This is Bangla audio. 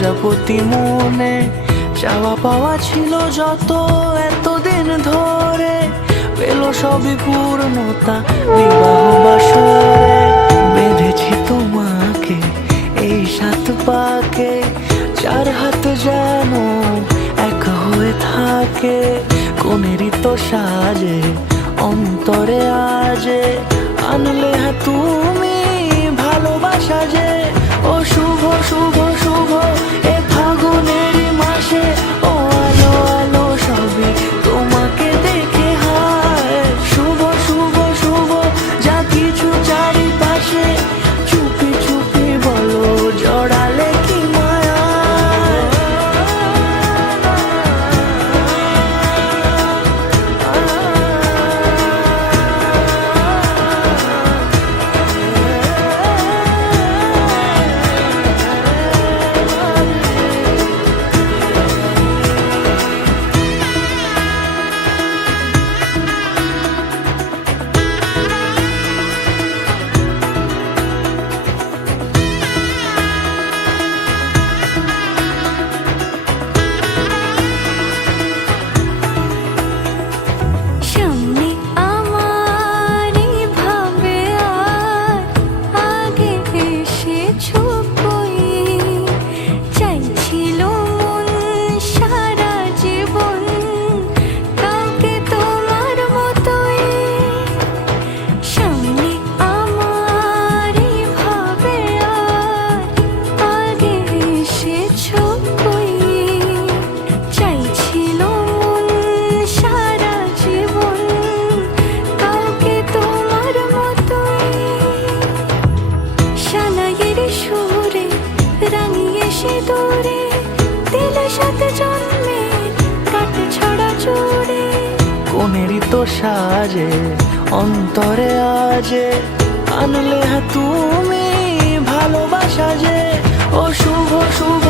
প্রজাপতি মনে চাওয়া পাওয়া ছিল যত এতদিন ধরে, পেল সবই পূর্ণতা বিবাহ বাসরে। বেঁধেছি তোমাকে এই 7 পাকে, 4 হাত যেন এক হয়ে থাকে। কোনেরই তো সাজে অন্তরে আজে, আনলে হ্যাঁ তুমি ভালোবাসা যে। ও শুভ শুভ শুভ এ ফাগুনের মাসে, ও আলো আলো সবই তোমাকে দেখে হায়। শুভ শুভ শুভ যা কিছু চারিপাশে, চুপি চুপি বলো জড়ালে কি মায়া। কোনেরই তো সাজে অন্তরে আজে, আনলে হ্যাঁ তুমি ভালোবাসা যে। ও শুভ শুভ